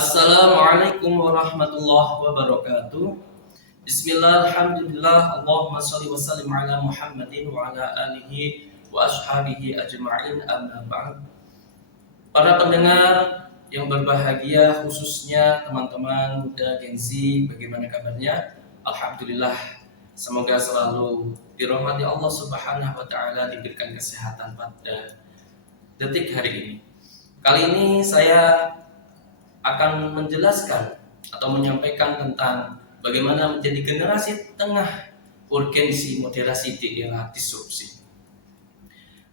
Assalamualaikum warahmatullahi wabarakatuh. Bismillah, alhamdulillah, Allahumma sholli wa sallim ala Muhammadin wa ala alihi wa ashabihi ajma'in, amma ba'd. Para pendengar yang berbahagia, khususnya teman-teman muda Gen Z, bagaimana kabarnya? Alhamdulillah, semoga selalu dirahmati Allah Subhanahu wa taala, diberikan kesehatan pada detik hari ini. Kali ini saya akan menjelaskan atau menyampaikan tentang bagaimana menjadi generasi tengah urgensi moderasi di era disrupsi.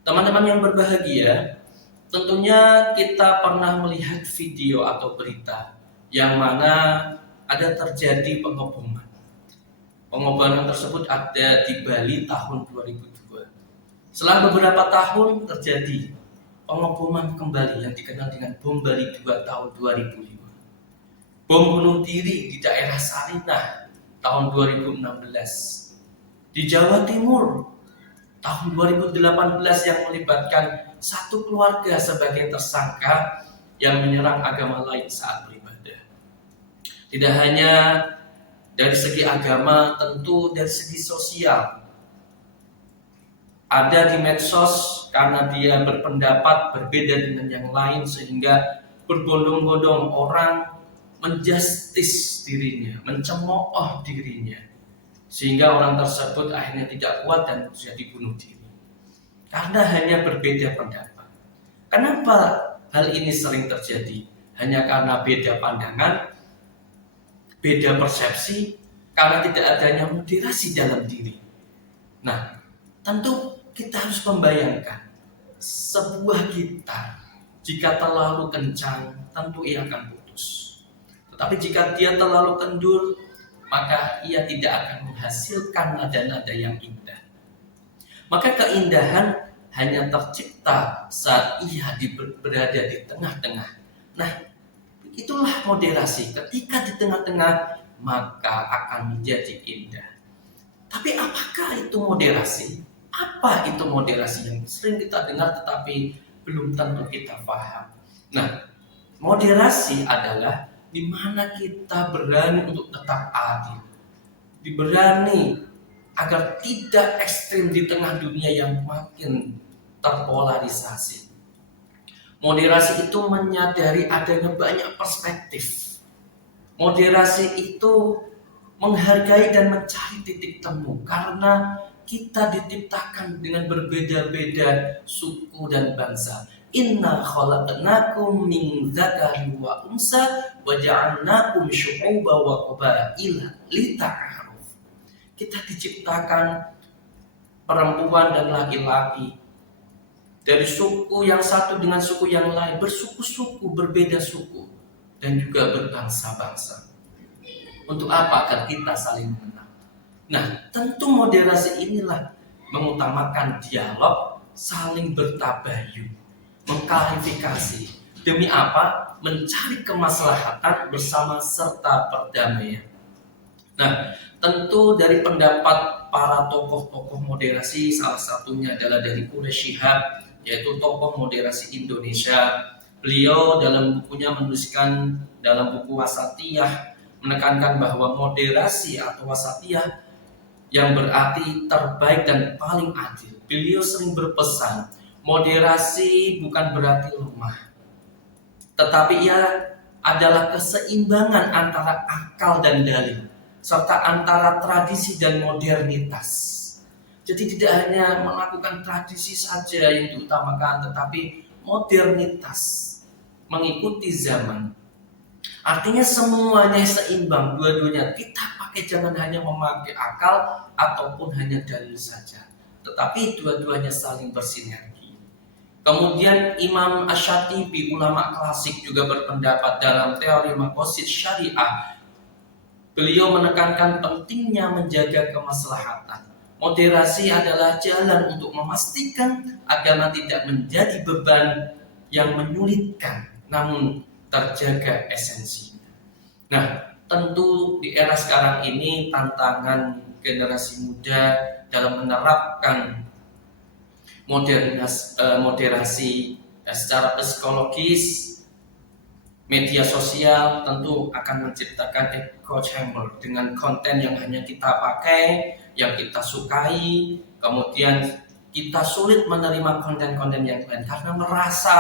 Teman-teman yang berbahagia, tentunya kita pernah melihat video atau berita yang mana ada terjadi pengeboman. Pengeboman tersebut ada di Bali tahun 2002. Setelah beberapa tahun terjadi pengeboman kembali yang dikenal dengan bom Bali 2 tahun 2005. Bom bunuh diri di daerah Sarinah tahun 2016. Di Jawa Timur tahun 2018 yang melibatkan satu keluarga sebagai tersangka yang menyerang agama lain saat beribadah. Tidak hanya dari segi agama, tentu dari segi sosial. Ada di medsos karena dia berpendapat berbeda dengan yang lain sehingga berbondong-bondong orang menjustis dirinya, mencemooh dirinya, sehingga orang tersebut akhirnya tidak kuat dan jadi bunuh diri karena hanya berbeda pendapat. Kenapa hal ini sering terjadi? Hanya karena beda pandangan, beda persepsi, karena tidak adanya moderasi dalam diri. Nah, tentu kita harus membayangkan sebuah gitar jika terlalu kencang tentu ia akan putus. Tetapi jika dia terlalu kendur, maka ia tidak akan menghasilkan nada-nada yang indah. Maka keindahan hanya tercipta saat ia berada di tengah-tengah. Nah, itulah moderasi. Ketika di tengah-tengah, maka akan menjadi indah. Tapi apakah itu moderasi? Apa itu moderasi yang sering kita dengar tetapi belum tentu kita paham? Nah, moderasi adalah di mana kita berani untuk tetap adil, berani agar tidak ekstrim di tengah dunia yang makin terpolarisasi. Moderasi itu menyadari adanya banyak perspektif. Moderasi itu menghargai dan mencari titik temu karena kita diciptakan dengan berbeda-beda suku dan bangsa. Inna khalaqnakum min dzakari wa unsa wa ja'alnakum syu'uba wa qabaila lita'aruf. Kita diciptakan perempuan dan laki-laki dari suku yang satu dengan suku yang lain, bersuku-suku, berbeda suku dan juga berbangsa-bangsa. Untuk apa? Agar kita saling mengenal. Nah, tentu moderasi inilah mengutamakan dialog, saling bertabayun, mengklarifikasi. Demi apa? Mencari kemaslahatan bersama serta perdamaian. Nah, tentu dari pendapat para tokoh-tokoh moderasi, salah satunya adalah dari Quraish Shihab, yaitu tokoh moderasi Indonesia. Beliau dalam bukunya menuliskan dalam buku Wasatiyah menekankan bahwa moderasi atau wasatiyah yang berarti terbaik dan paling adil. Beliau sering berpesan, moderasi bukan berarti lemah, tetapi ia adalah keseimbangan antara akal dan dalil, serta antara tradisi dan modernitas. Jadi tidak hanya melakukan tradisi saja yang diutamakan, tetapi modernitas mengikuti zaman. Artinya semuanya seimbang, dua-duanya. Kita pakai, jangan hanya memakai akal ataupun hanya dalil saja, tetapi dua-duanya saling bersinergi. Kemudian Imam Asy-Syatibi, ulama klasik, juga berpendapat dalam teori maqasid syariah. Beliau menekankan pentingnya menjaga kemaslahatan. Moderasi adalah jalan untuk memastikan agama tidak menjadi beban yang menyulitkan, namun terjaga esensinya. Nah, tentu di era sekarang ini tantangan generasi muda dalam menerapkan moderasi secara psikologis Media sosial tentu akan menciptakan echo chamber dengan konten yang hanya kita pakai, yang kita sukai, kemudian kita sulit menerima konten-konten yang lain karena merasa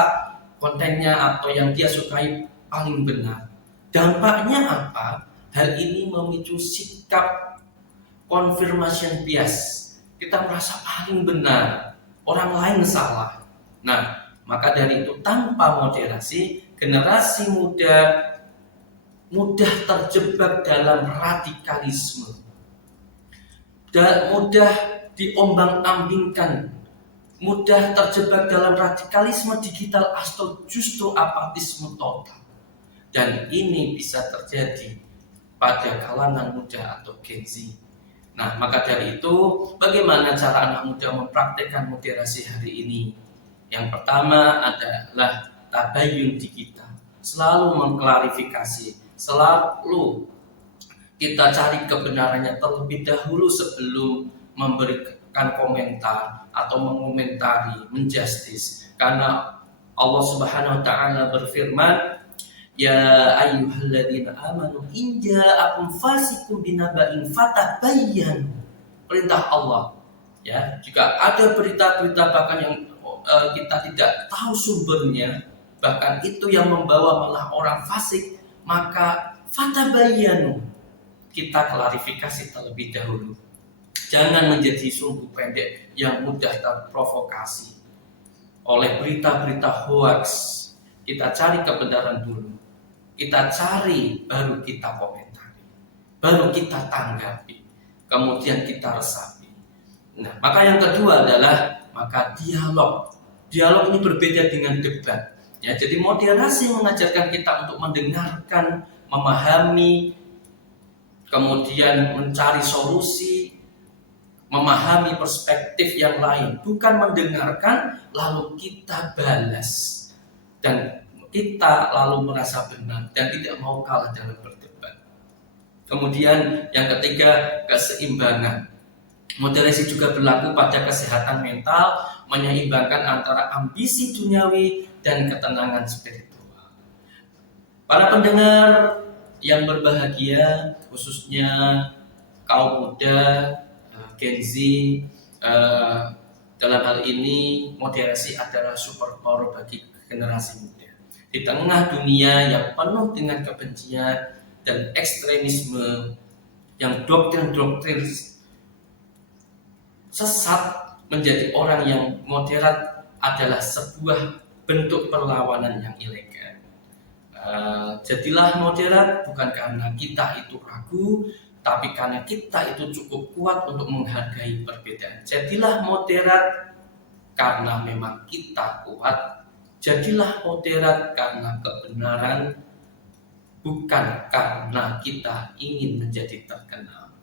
kontennya atau yang dia sukai paling benar. Dampaknya apa? Hal ini memicu sikap confirmation bias. Kita merasa paling benar, orang lain salah. Nah, maka dari itu tanpa moderasi, generasi muda mudah terjebak dalam radikalisme, dan mudah diombang-ambingkan, mudah terjebak dalam radikalisme digital atau justru apatisme total. Dan ini bisa terjadi pada kalangan muda atau Gen Z. Nah, maka dari itu, bagaimana cara anak muda mempraktekkan moderasi hari ini? Yang pertama adalah tabayun digital. Selalu mengklarifikasi, selalu kita cari kebenarannya terlebih dahulu sebelum memberikan komentar atau mengomentari, menjustis. Karena Allah Subhanahu wa taala berfirman, ya ayyuhalladzina amanu in ja'akum fasiqun binaba'in fatabayyanu. Perintah Allah. Ya, jika ada berita-berita bahkan yang kita tidak tahu sumbernya, bahkan itu yang membawa malah orang fasik, maka fatabayyanu, kita klarifikasi terlebih dahulu. Jangan menjadi sumbu pendek yang mudah terprovokasi oleh berita-berita hoax. Kita cari kebenaran dulu. Kita cari, baru kita komentari, baru kita tanggapi, kemudian kita resapi. Nah, maka yang kedua adalah maka dialog. Dialog ini berbeda dengan debat. Ya, jadi moderasi mengajarkan kita untuk mendengarkan, memahami, kemudian mencari solusi, memahami perspektif yang lain, bukan mendengarkan lalu kita balas dan kita lalu merasa benar dan tidak mau kalah dalam berdebat. Kemudian yang ketiga, keseimbangan. Moderasi juga berlaku pada kesehatan mental, menyeimbangkan antara ambisi duniawi dan ketenangan spiritual. Para pendengar yang berbahagia, khususnya kaum muda, Gen Z, dalam hal ini moderasi adalah superpower bagi generasi muda. Di tengah dunia yang penuh dengan kebencian dan ekstremisme, yang doktrin-doktrin sesat, menjadi orang yang moderat adalah sebuah bentuk perlawanan yang ilegal. Jadilah moderat bukan karena kita itu ragu, tapi karena kita itu cukup kuat untuk menghargai perbedaan. Jadilah moderat karena memang kita kuat. Jadilah moderat karena kebenaran, bukan karena kita ingin menjadi terkenal.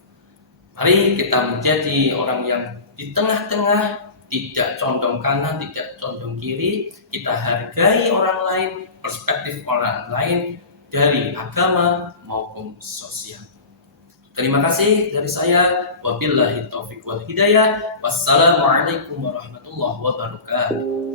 Mari kita menjadi orang yang di tengah-tengah, tidak condong kanan, tidak condong kiri. Kita hargai orang lain, perspektif orang lain dari agama maupun sosial. Terima kasih dari saya. Wabillahi taufiq wal hidayah. Wassalamualaikum warahmatullahi wabarakatuh.